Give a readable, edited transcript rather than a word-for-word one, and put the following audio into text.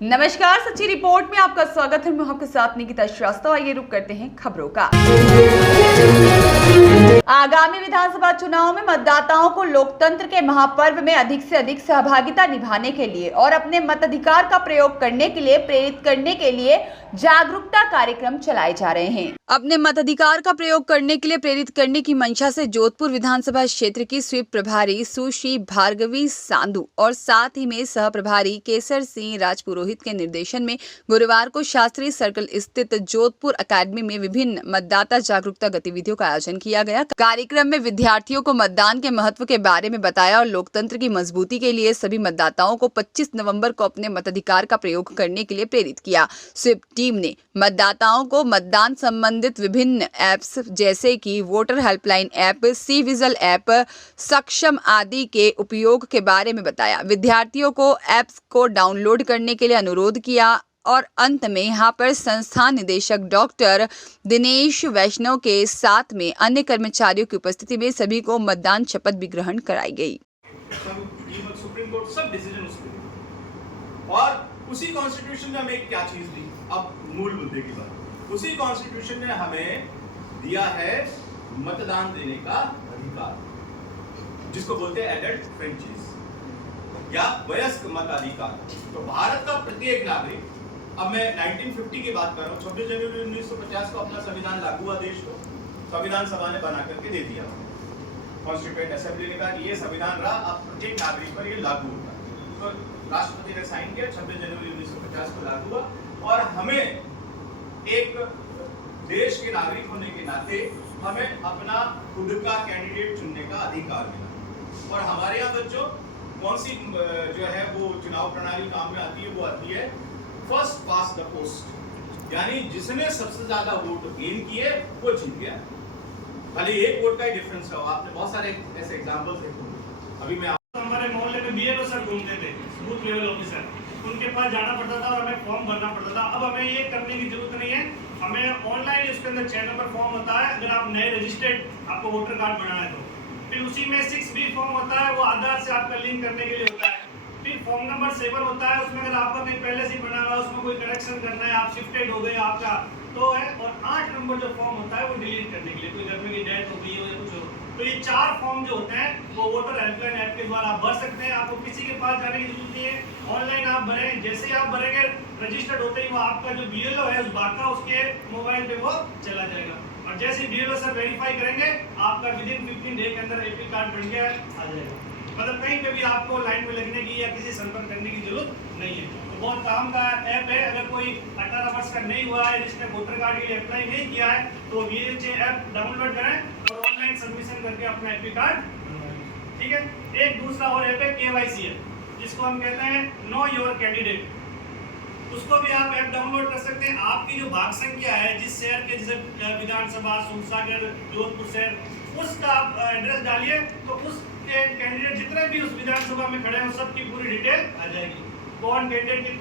नमस्कार, सच्ची रिपोर्ट में आपका स्वागत है। मैं आपके साथ निकिता श्रीवास्तव। आइए रुक करते हैं खबरों का। आगामी विधानसभा चुनाव में मतदाताओं को लोकतंत्र के महापर्व में अधिक से अधिक सहभागिता निभाने के लिए और अपने मताधिकार का प्रयोग करने के लिए प्रेरित करने के लिए जागरूकता कार्यक्रम चलाए जा रहे हैं। अपने मताधिकार का प्रयोग करने के लिए प्रेरित करने की मंशा से जोधपुर विधानसभा क्षेत्र की स्वीप प्रभारी सुश्री भार्गवी सांधु और साथ ही में सह प्रभारी केसर सिंह राजपुरोहित के निर्देशन में गुरुवार को शास्त्री सर्कल स्थित जोधपुर अकेडमी में विभिन्न मतदाता जागरूकता गतिविधियों का आयोजन किया गया। कार्यक्रम में विद्यार्थियों को मतदान के महत्व के बारे में बताया और लोकतंत्र की मजबूती के लिए सभी मतदाताओं को 25 नवंबर को अपने मताधिकार का प्रयोग करने के लिए प्रेरित किया। स्वीप टीम ने मतदाताओं को मतदान संबंधित विभिन्न ऐप्स जैसे कि voter helpline app, C vigil app, सक्षम आदि के उपयोग के बारे में बताया। विद्यार्थियों को ऐप्स को डाउनलोड करने के लिए अनुरोध किया और अंत में यहाँ पर संस्थान निदेशक डॉक्टर दिनेश वैष्णव के साथ में अन्य कर्मचारियों की उपस्थिति में सभी को मतदान शपथ भी ग्रहण कराई गई। सुप्रीम कोर्ट सब डिसीजन उसके और उसी कॉन्स्टिट्यूशन ने हमें क्या चीज दी। अब मूल मुद्दे की बात, उसी कॉन्स्टिट्यूशन ने हमें दिया है मतदान देने का अधिकार, जिसको बोलते हैं एडल्ट फ्रेंचाइज या वयस्क मताधिकार। तो भारत का प्रत्येक नागरिक, अब मैं 1950 की बात कर रहा हूँ, 26 जनवरी 1950 को अपना संविधान लागू हुआ, देश को संविधान सभा ने बना करके दे दिया। कॉन्स्टिट्यूएंट असेंबली ने कहा कि ये संविधान रहा, अब प्रत्येक नागरिक पर ये लागू होगा। तो राष्ट्रपति ने साइन किया, 26 जनवरी 1950 को लागू हुआ और हमें एक देश के नागरिक होने के नाते हमें अपना खुद का कैंडिडेट चुनने का अधिकार मिला। और हमारे यहाँ बच्चों कौन सी जो है वो चुनाव प्रणाली काम में आती है, वो आती है फर्स्ट पास द पोस्ट, यानी जिसने सबसे ज्यादा वोट गेन किए वो जीत गया। भले एक वोट का ही डिफरेंस हो। आपने बहुत सारे ऐसे एग्जांपल्स देखे। अभी मैं हमारे मोहल्ले में बीएलओ सर घूमते थे, बूथ लेवल ऑफिसर, उनके पास जाना पड़ता था और हमें फॉर्म भरना पड़ता था। अब हमें ये करने की जरूरत नहीं है, हमें ऑनलाइन उसके अंदर 6 नंबर फॉर्म होता है। अगर आप नए रजिस्टर्ड आपको वोटर कार्ड बनाना है तो फिर उसी में 6B फॉर्म होता है, वो आधार से आपका लिंक करने के लिए होता है। फिर फॉर्म नंबर 7 होता है, उसमें अगर आपका कहीं पहले से बना हुआ है, उसमें कोई करेक्शन करना है, आप शिफ्टेड हो गए आपका तो है। और 8 नंबर जो फॉर्म होता है वो डिलीट करने के लिए, कोई घर में की डेथ हो गई हो या कुछ हो। तो ये 4 फॉर्म जो होते हैं वो वोटर हेल्पलाइन ऐप के द्वारा आप भर सकते हैं। आपको किसी के पास जाने की जरूरत नहीं है, ऑनलाइन आप भरें। जैसे ही आप भरेंगे रजिस्टर्ड होते ही वो आपका जो बीएलओ है उस बाका उसके मोबाइल पे वो चला जाएगा और जैसे बीएलओ सर वेरीफाई करेंगे आपका विदिन 15 डे के अंदर एपी कार्ड बन गया आ जाएगा। मतलब कहीं पे भी आपको लाइन में लगने की या किसी संपर्क करने की जरूरत नहीं है। तो बहुत काम का ऐप है। अगर कोई 18 वर्ष का नहीं हुआ है, जिसने वोटर कार्ड के लिए अप्लाई नहीं किया है, तो ये ऐप डाउनलोड करें और ऑनलाइन सबमिशन करके अपना एपी कार्ड, ठीक है। एक दूसरा और ऐप है केवाईसी है, जिसको हम कहते हैं नो योर कैंडिडेट। उसको भी आप ऐप डाउनलोड कर सकते हैं। आपकी जो भाग संख्या है, जिस शहर के, जैसे विधानसभा सूरसागर जोधपुर शहर, उसका आप एड्रेस डालिए तो उस कैंडिडेट जितने भी उस विधानसभा में खड़े हैं सबकी पूरी डिटेल आ जाएगी। कौन कैंडिडेट कितना